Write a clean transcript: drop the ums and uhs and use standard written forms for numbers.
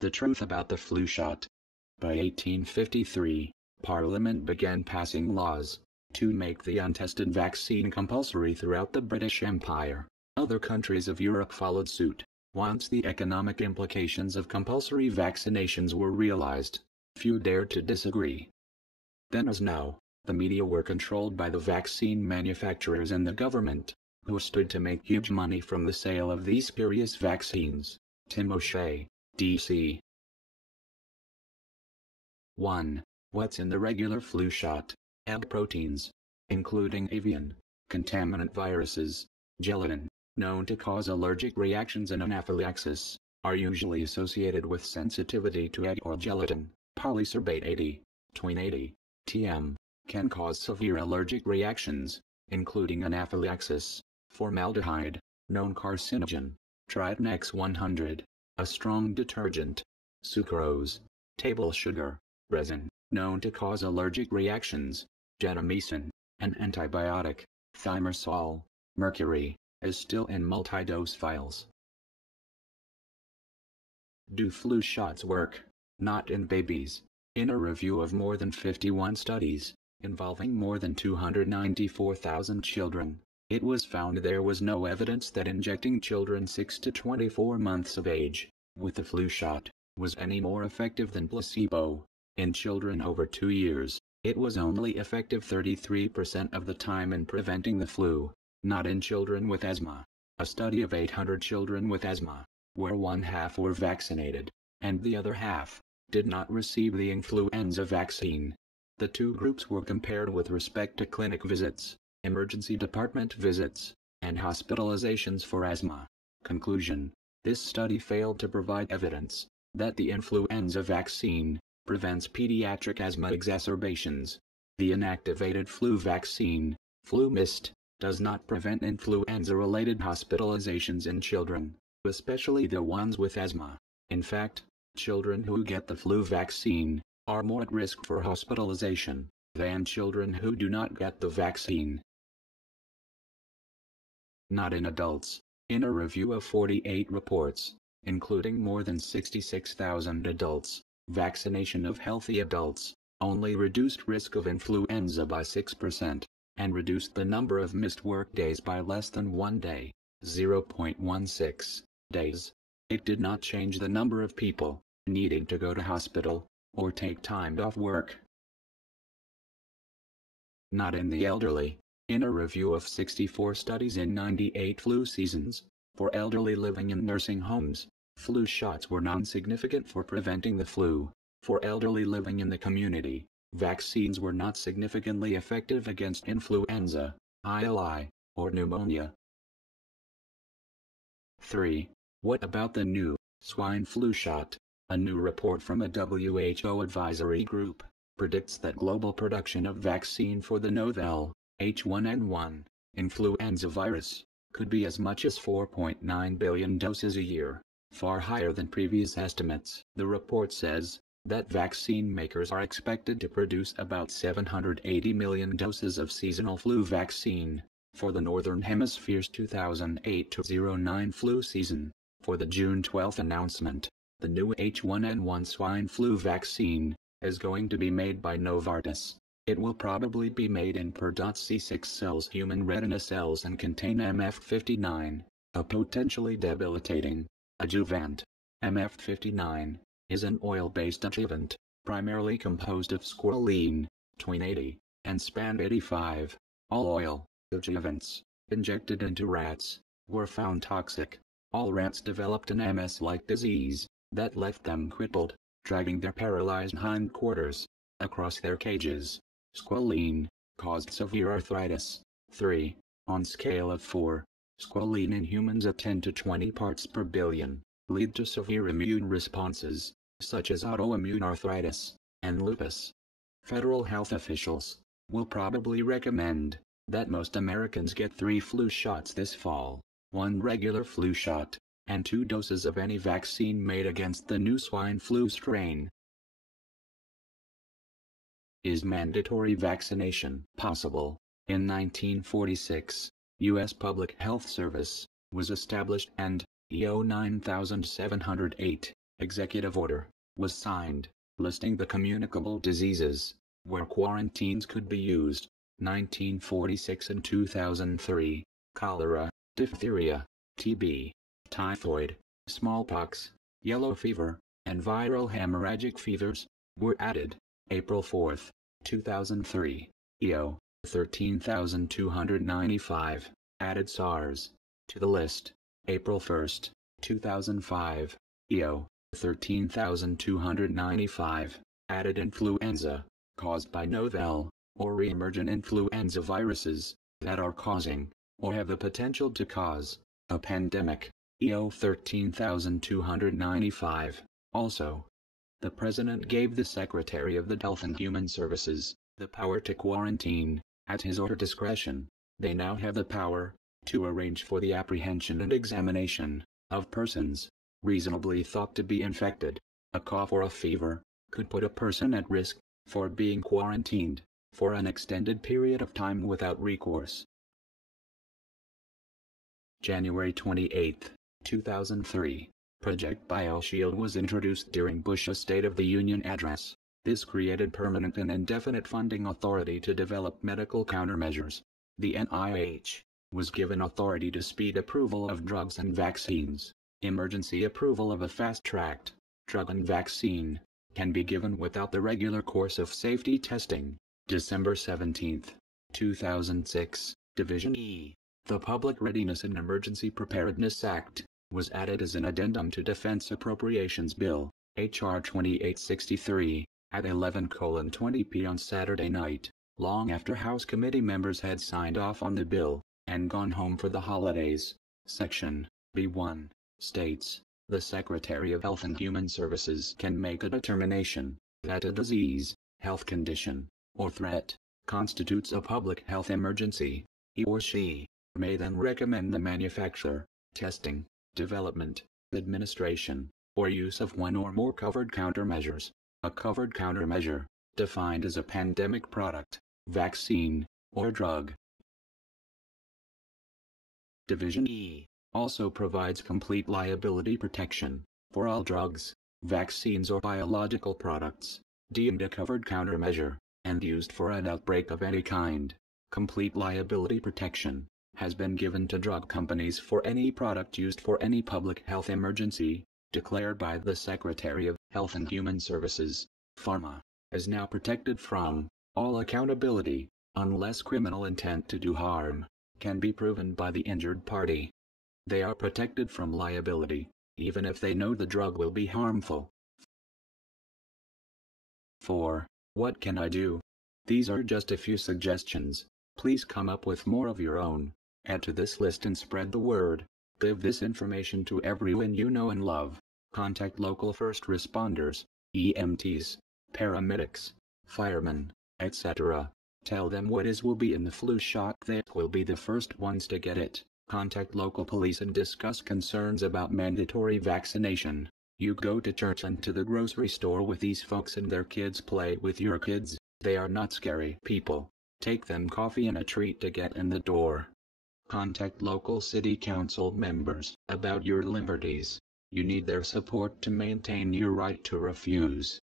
The truth about the flu shot. By 1853, Parliament began passing laws to make the untested vaccine compulsory throughout the British Empire. Other countries of Europe followed suit. Once the economic implications of compulsory vaccinations were realized, few dared to disagree. Then as now, the media were controlled by the vaccine manufacturers and the government, who stood to make huge money from the sale of these spurious vaccines. Tim O'Shea, D.C. 1. What's in the regular flu shot? Egg proteins, including avian, contaminant viruses, gelatin, known to cause allergic reactions and anaphylaxis, are usually associated with sensitivity to egg or gelatin. Polysorbate 80, tween 80, TM, can cause severe allergic reactions, including anaphylaxis. Formaldehyde, known carcinogen. Triton X100, a strong detergent. Sucrose, table sugar, resin, known to cause allergic reactions. Gentamicin, an antibiotic. Thimerosal, mercury, is still in multi-dose vials. Do flu shots work? Not in babies. In a review of more than 51 studies, involving more than 294,000 children, it was found there was no evidence that injecting children 6 to 24 months of age with the flu shot was any more effective than placebo. In children over 2 years, it was only effective 33% of the time in preventing the flu. Not in children with asthma. A study of 800 children with asthma, where one half were vaccinated, and the other half did not receive the influenza vaccine. The two groups were compared with respect to clinic visits, emergency department visits, and hospitalizations for asthma. Conclusion: this study failed to provide evidence that the influenza vaccine prevents pediatric asthma exacerbations. The inactivated flu vaccine, FluMist, does not prevent influenza-related hospitalizations in children, especially the ones with asthma. In fact, children who get the flu vaccine are more at risk for hospitalization than children who do not get the vaccine. Not in adults. In a review of 48 reports, including more than 66,000 adults, vaccination of healthy adults only reduced risk of influenza by 6%, and reduced the number of missed work days by less than 1 day, 0.16 days. It did not change the number of people needing to go to hospital or take time off work. Not in the elderly. In a review of 64 studies in 98 flu seasons, for elderly living in nursing homes, flu shots were non-significant for preventing the flu. For elderly living in the community, vaccines were not significantly effective against influenza, ILI, or pneumonia. 3. What about the new swine flu shot? A new report from a WHO advisory group predicts that global production of vaccine for the novel H1N1 influenza virus could be as much as 4.9 billion doses a year, far higher than previous estimates. The report says that vaccine makers are expected to produce about 780 million doses of seasonal flu vaccine for the Northern Hemisphere's 2008-09 flu season. For the June 12 announcement, the new H1N1 swine flu vaccine is going to be made by Novartis. It will probably be made in per.C6 cells, human retina cells, and contain MF59, a potentially debilitating adjuvant. MF59 is an oil-based adjuvant, primarily composed of squalene, tween 80, and span 85. All oil adjuvants injected into rats were found toxic. All rats developed an MS-like disease that left them crippled, dragging their paralyzed hindquarters across their cages. Squalene caused severe arthritis. 3. On scale of 4, squalene in humans at 10 to 20 parts per billion lead to severe immune responses, such as autoimmune arthritis and lupus. Federal health officials will probably recommend that most Americans get 3 flu shots this fall, 1 regular flu shot, and 2 doses of any vaccine made against the new swine flu strain. Is mandatory vaccination possible? In 1946, U.S. Public Health Service was established and EO 9708 executive order was signed, listing the communicable diseases where quarantines could be used. 1946 and 2003, cholera, diphtheria, TB, typhoid, smallpox, yellow fever, and viral hemorrhagic fevers were added. April 4, 2003, EO 13,295, added SARS to the list. April 1, 2005, EO 13,295, added influenza, caused by novel or re-emergent influenza viruses that are causing, or have the potential to cause, a pandemic. EO 13,295. Also, the President gave the Secretary of the Health and Human Services the power to quarantine, at his or her discretion. They now have the power to arrange for the apprehension and examination of persons reasonably thought to be infected. A cough or a fever could put a person at risk for being quarantined for an extended period of time without recourse. January 28, 2003, Project BioShield was introduced during Bush's State of the Union address. This created permanent and indefinite funding authority to develop medical countermeasures. The NIH was given authority to speed approval of drugs and vaccines. Emergency approval of a fast-tracked drug and vaccine can be given without the regular course of safety testing. December 17, 2006, Division E. The Public Readiness and Emergency Preparedness Act was added as an addendum to Defense Appropriations Bill, H.R. 2863, at 11:20 p. on Saturday night, long after House committee members had signed off on the bill and gone home for the holidays. Section B1 states, the Secretary of Health and Human Services can make a determination that a disease, health condition, or threat constitutes a public health emergency. He or she may then recommend the manufacture, testing, development, administration, or use of one or more covered countermeasures. A covered countermeasure, defined as a pandemic product, vaccine, or drug. Division E also provides complete liability protection for all drugs, vaccines or biological products deemed a covered countermeasure and used for an outbreak of any kind. Complete liability protection has been given to drug companies for any product used for any public health emergency declared by the Secretary of Health and Human Services. Pharma is now protected from all accountability, unless criminal intent to do harm can be proven by the injured party. They are protected from liability, even if they know the drug will be harmful. 4. What can I do? These are just a few suggestions. Please come up with more of your own. Add to this list and spread the word. Give this information to everyone you know and love. Contact local first responders, EMTs, paramedics, firemen, etc. Tell them what will be in the flu shot. They will be the first ones to get it. Contact local police and discuss concerns about mandatory vaccination. You go to church and to the grocery store with these folks and their kids. Play with your kids. They are not scary people. Take them coffee and a treat to get in the door. Contact local city council members about your liberties. You need their support to maintain your right to refuse